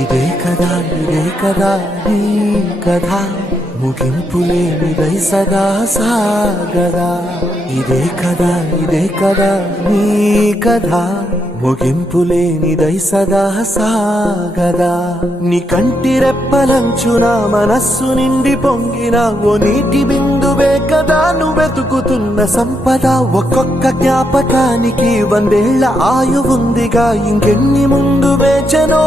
ఇదే కదా నీ కథ ముగింపులేనిదై సదా సాగదా. ఇదే కదా నీ కథ ముగింపులేనిదై సదా సాగదా. నీ కంటి రెప్పలంచున మనస్సు నిండి పొంగిన ఓ నీటి బిందువే కదా నువ్వెతుకుతున్న సంపద. ఒక్కొక్క జ్ఞాపకానికి 100 ఏళ్ల ఆయువుందిగా, ఇంకెన్ని ముందు వేచనో